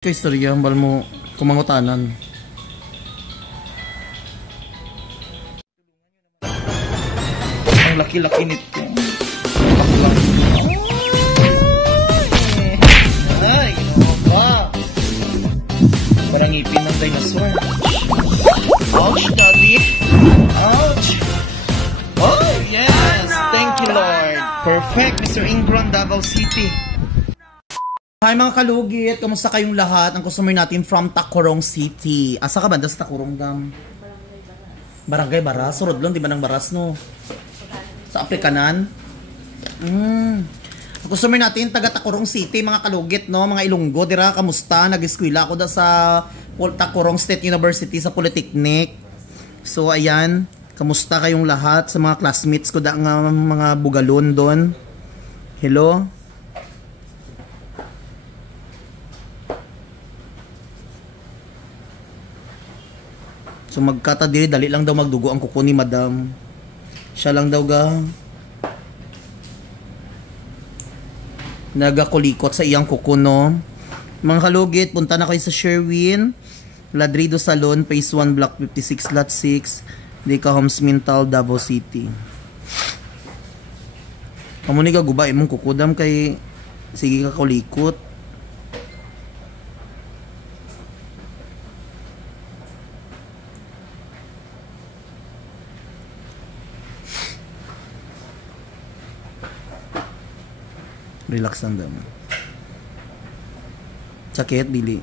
Ito istorya, bal mo kumangutanan. Ang laki-laki nito. Ay, ginawa ba? Parang ngipin ng dinosaur. Ouch, daddy. Ouch. Oh, yes. Thank you, Lord. Perfect, Mr. Ingron, Davao City. Hi mga kalugit, kamusta kayong lahat? Ang customer natin from Tacurong City. Asa ka banda sa Tacurong dam? Barangay Baras. Surod lang, di ba ng Baras no? Sa Afrikanan. Ang customer natin taga Tacurong City, mga kalugit no? Mga Ilonggo, dira, kamusta? Nag-eskwela ako da sa Tacurong State University sa Polytechnic. So ayan, kamusta kayong lahat sa mga classmates ko da nga mga bugalon doon? Hello? So magkata dili, dali lang daw magdugo ang kuko ni madam. Siya lang daw ga nagakulikot sa iyang kuko no. Mga kalugit, punta na kayo sa Sherwin Ladrido Salon, Phase 1, Block 56, Lot 6, Deca Homes Mintal, Davao City. Kamu ni gaguba imong kuko dam kay sige ka kulikot. Relax lang daw. Sakit, dili.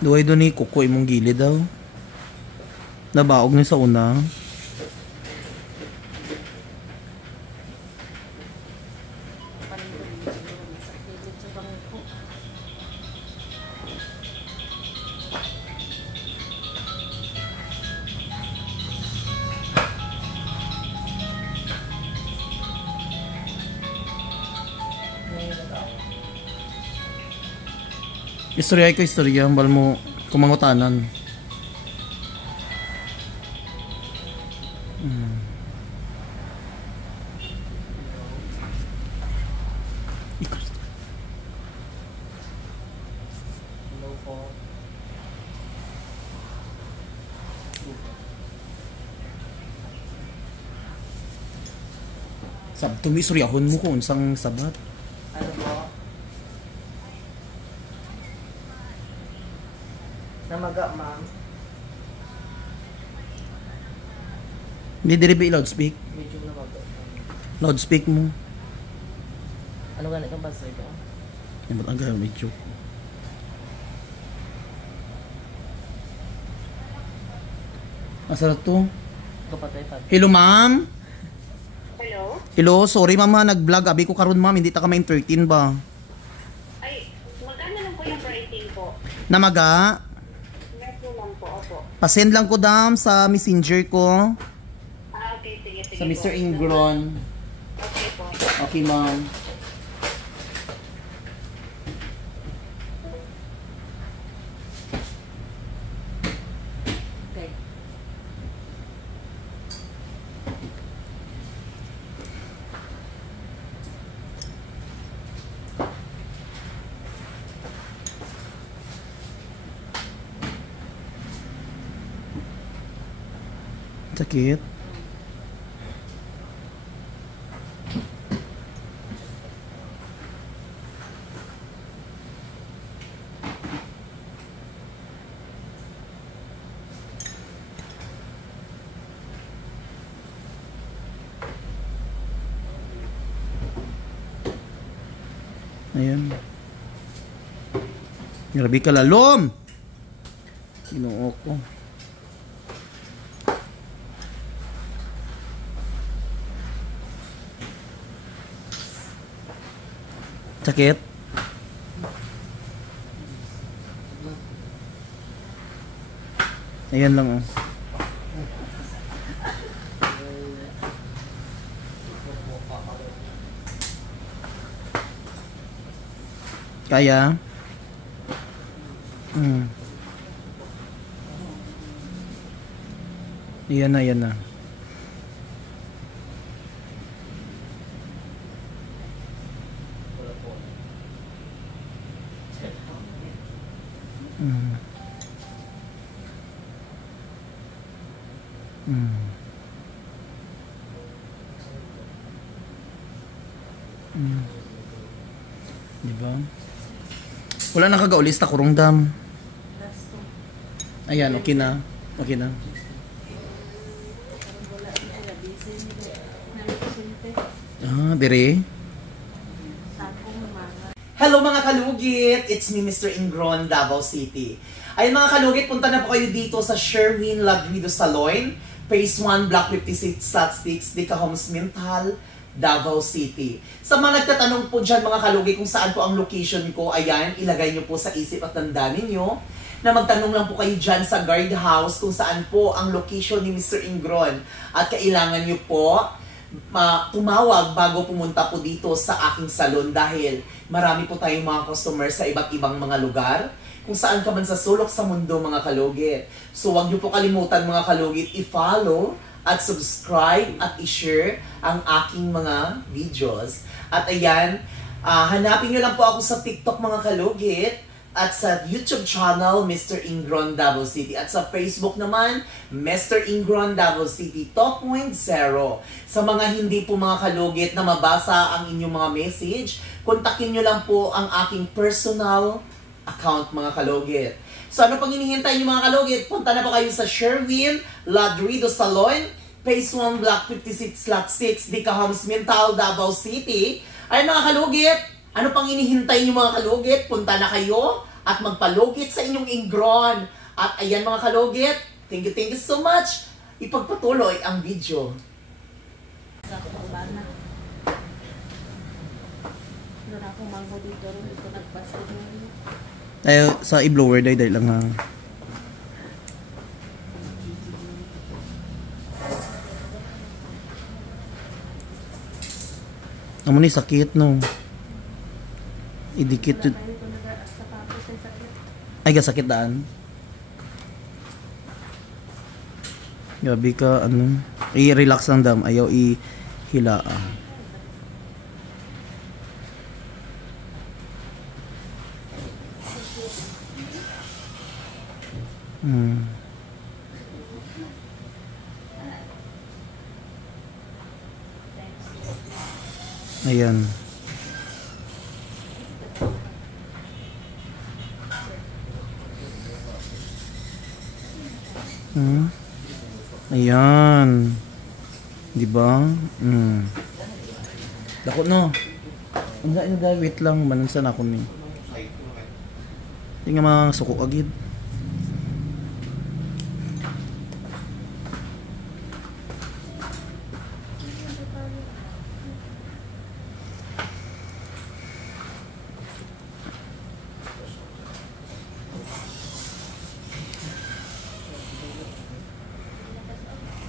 Duway doon ni kuko imong gilid daw. Nabaog ni sa una. Istorya ko istorya, bal mo kumangutanan. Sabto mi istoryahon mo kung unsang sabat. Ano po? Namaga, ma'am. Hindi diri ba loudspeak? Medyo namaga. Loudspeak mo. Ano ganit ang pasay ko? Yung ba't ang medyo. Asa na to? Kapatay pa. Hello ma'am? Hello? Hello, sorry ma'am ha, nag-vlog. Abi ko karon ma'am, hindi ta ka ma-entertain ba? Ay, magkano lang po yung pricing po? Namaga? Meso lang po, opo. Pasend lang ko dam sa messenger ko. Okay, sige, sige Sa po. Mr. Ingron. Okay po. Okay ma'am. Okay. Sakit. Ayan. Grabe ka lalom. Ginoo ko. Sakit. Ayan lang oh. Kaya? Yan na, yan na. Diba? Wala nang kagaulista kurong dam. Ayan, okay na. Okay na. Ah, dire. Hello mga kalugit! It's me, Mr. Ingron, Davao City. Ayun mga kalugit, punta na po kayo dito sa Sherwin Ladrido Salon, Phase 1, Block 56, Slot 6, Dica Homes Mental, Davao City. Sa mga nagtatanong po dyan mga kalugit kung saan po ang location ko, ayan, ilagay nyo po sa isip at tanda ninyo na magtanong lang po kayo dyan sa guardhouse kung saan po ang location ni Mr. Ingron. At kailangan nyo po tumawag bago pumunta po dito sa aking salon dahil marami po tayong mga customers sa iba't ibang mga lugar kung saan ka man sa sulok sa mundo mga kalugit. So wag niyo po kalimutan mga kalugit i-follow at subscribe at i-share ang aking mga videos. At ayan, hanapin niyo lang po ako sa TikTok mga kalugit at sa YouTube channel, Mr. Ingron Davao City. At sa Facebook naman, Mr. Ingron Davao City 2.0. Sa mga hindi po mga kalugit na mabasa ang inyong mga message, kontakin nyo lang po ang aking personal account mga kalugit. So ano pang hinihintay nyo mga kalugit? Punta na po kayo sa Sherwin Ladrido Salon, Phase 1, Block 56, Slot 6, Dica Homes Mental, Davao City. Ay mga kalugit, ano pang hinihintay nyo mga kalugit? Punta na kayo at magpalugit sa inyong Ingron. At ayan mga kalugit, thank you so much. Ipagpatuloy ang video. Tayo sa i-blower day lang ha. Amo ni sakit no. Idikit. Ay, gasakit daan. Gabi ka, ano, i-relax lang dam. Ayaw i-hilaan. Ayan. Ayan. Diba? Dako no. Wait lang. Manunsan ako ni. Hindi nga mga suko agad.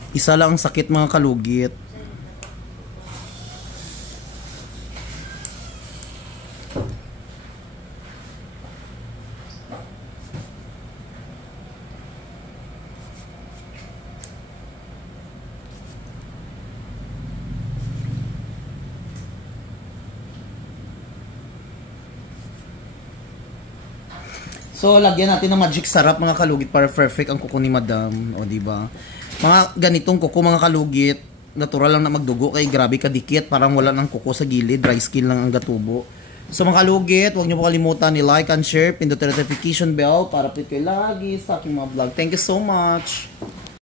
Isa lang ang sakit mga kalugit. So lagyan natin ng magic sarap mga kalugit para perfect ang kuko ni Madam, o di ba? Mga ganitong kuko mga kalugit, natural lang na magdugo kay grabe kadikit, parang wala nang kuko sa gilid, dry skin lang ang gatubo. So mga kalugit, huwag niyo po kalimutan ni like and share, pindutin notification bell para update kayo lagi sa aking mga vlog. Thank you so much.